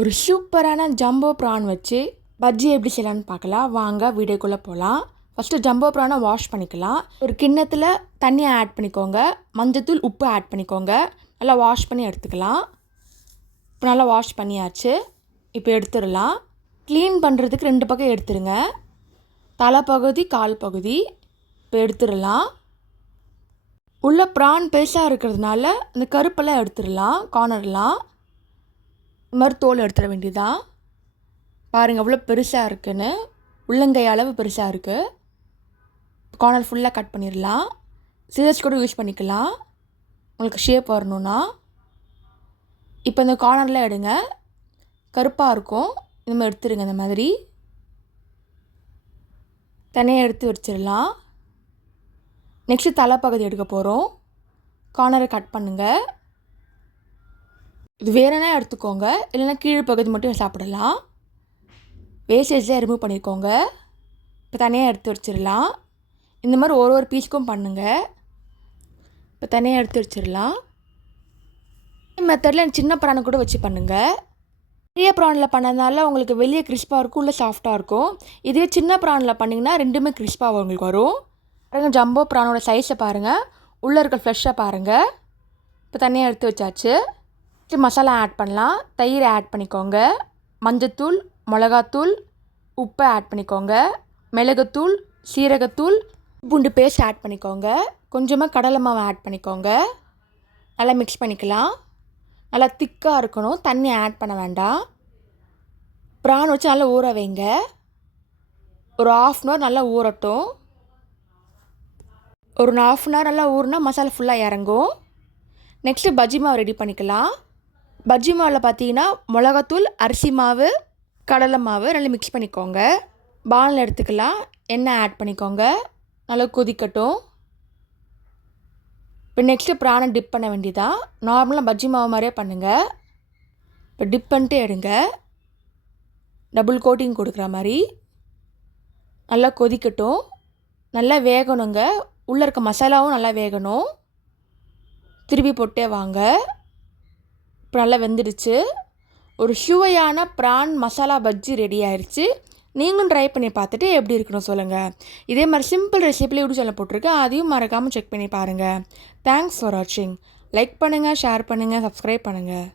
ஒரு சூப்பரான jumbo PRAN வச்சு பஜ்ஜி எப்படி செய்யலான்னு பார்க்கலாம். வாங்க வீடியோக்குள்ளே போகலாம் ஃபஸ்ட்டு ஜம்போ ப்ரானை வாஷ் பண்ணிக்கலாம். ஒரு கிண்ணத்தில் தண்ணியை ஆட் பண்ணிக்கோங்க. மஞ்சத்தூள் உப்பு ஆட் பண்ணிக்கோங்க. நல்லா வாஷ் பண்ணி எடுத்துக்கலாம். இப்போ நல்லா வாஷ் பண்ணியாச்சு. இப்போ எடுத்துடலாம். க்ளீன் பண்ணுறதுக்கு ரெண்டு பக்கம் எடுத்துருங்க தலைப்பகுதி கால் பகுதி. இப்போ எடுத்துடலாம். உள்ள ப்ரான் பெருசாக இருக்கிறதுனால அந்த கருப்பெல்லாம் எடுத்துடலாம் கார்னர்லாம் மாதிரி தோல் எடுத்துட வேண்டியதான் பாருங்கள் அவ்வளோ பெருசாக இருக்குன்னு. உள்ளங்கை அளவு பெருசாக இருக்குது கார்னர் ஃபுல்லாக கட் பண்ணிடலாம். சிசர்ஸ் கூட யூஸ் பண்ணிக்கலாம். உங்களுக்கு ஷேப் வரணுன்னா இப்போ இந்த கார்னரில் எடுங்க. கருப்பாக இருக்கும். இந்த மாதிரி எடுத்துருங்க இந்த மாதிரி. தனியாக எடுத்து வச்சிடலாம். நெக்ஸ்ட்டு தலைப்பகுதி எடுக்க போகிறோம் கார்னரை கட் பண்ணுங்கள் இது வேணும்னா எடுத்துக்கோங்க. இல்லைன்னா கீழ் பகுதி மட்டும் சாப்பிடலாம். வேஸ்டேஜ்லாம் ரிமூவ் பண்ணிக்கோங்க. இப்போ தனியாக எடுத்து வச்சிடலாம். இந்த மாதிரி ஒரு ஒரு பீஸ்க்கும் பண்ணுங்கள் இப்போ தனியாக எடுத்து வச்சிடலாம். மெத்தடில் சின்ன ப்ரானை கூட வச்சு பண்ணுங்கள் பெரிய ப்ரானில் பண்ணதுனால உங்களுக்கு வெளியே கிறிஸ்பாக இருக்கும் உள்ளே சாஃப்டாக இருக்கும். இதே சின்ன ப்ரானில் பண்ணிங்கன்னா ரெண்டுமே கிறிஸ்பாக உங்களுக்கு வரும். பாருங்கள் ஜம்போ ப்ரானோட சைஸை பாருங்கள் உள்ளே இருக்க ஃப்ரெஷ்ஷாக பாருங்கள் இப்போ தனியாக எடுத்து வச்சாச்சு. மசாலா ஆட் பண்ணலாம். தயிர் ஆட் பண்ணிக்கோங்க. மஞ்சத்தூள் மிளகாத்தூள் உப்பை ஆட் பண்ணிக்கோங்க. மிளகுத்தூள் சீரகத்தூள் பூண்டு பேஸ்ட் ஆட் பண்ணிக்கோங்க. கொஞ்சமாக கடலை மாவு ஆட் பண்ணிக்கோங்க. நல்லா மிக்ஸ் பண்ணிக்கலாம். நல்லா திக்காக இருக்கணும். தண்ணி ஆட் பண்ண வேண்டாம். ப்ரான் வச்சு நல்லா ஊற வைங்க. ஒரு ஆஃப் அன் ஹவர் நல்லா ஊறட்டும். ஒரு ஆஃப் அன் ஹவர் நல்லா ஊறினா மசாலா ஃபுல்லாக இறங்கும். நெக்ஸ்ட்டு பஜ்ஜி மாவு ரெடி பண்ணிக்கலாம். பஜ்ஜி மாவில் பார்த்தீங்கன்னா மிளகாத்தூள் அரிசி மாவு கடலை மாவு நல்லா மிக்ஸ் பண்ணிக்கோங்க. பானில் எடுத்துக்கலாம். எண்ணெய் ஆட் பண்ணிக்கோங்க. நல்லா கொதிக்கட்டும். இப்போ நெக்ஸ்ட்டு ப்ரானை டிப் பண்ண வேண்டியதான் நார்மலாக பஜ்ஜி மாவு மாதிரியே பண்ணுங்கள் இப்போ டிப் பண்ணிட்டு எடுங்க. டபுள் கோட்டிங் கொடுக்குற மாதிரி. நல்லா கொதிக்கட்டும். நல்லா வேகணுங்க. உள்ளே இருக்க மசாலாவும் நல்லா வேகணும். திருப்பி போட்டே வாங்க. இப்போ நல்லா வெந்துடுச்சு. ஒரு சுவையான ப்ரான் மசாலா பஜ்ஜி ரெடி ஆயிடுச்சு நீங்களும் ட்ரை பண்ணி பார்த்துட்டு எப்படி இருக்கணும் சொல்லுங்கள் இதே மாதிரி சிம்பிள் ரெசிபியில் யூடியூப் சேனல் போட்டிருக்கேன் அதையும் மறக்காமல் செக் பண்ணி பாருங்கள் தேங்க்ஸ் ஃபார் வாட்சிங் லைக் பண்ணுங்கள் ஷேர் பண்ணுங்கள் சப்ஸ்கிரைப் பண்ணுங்கள்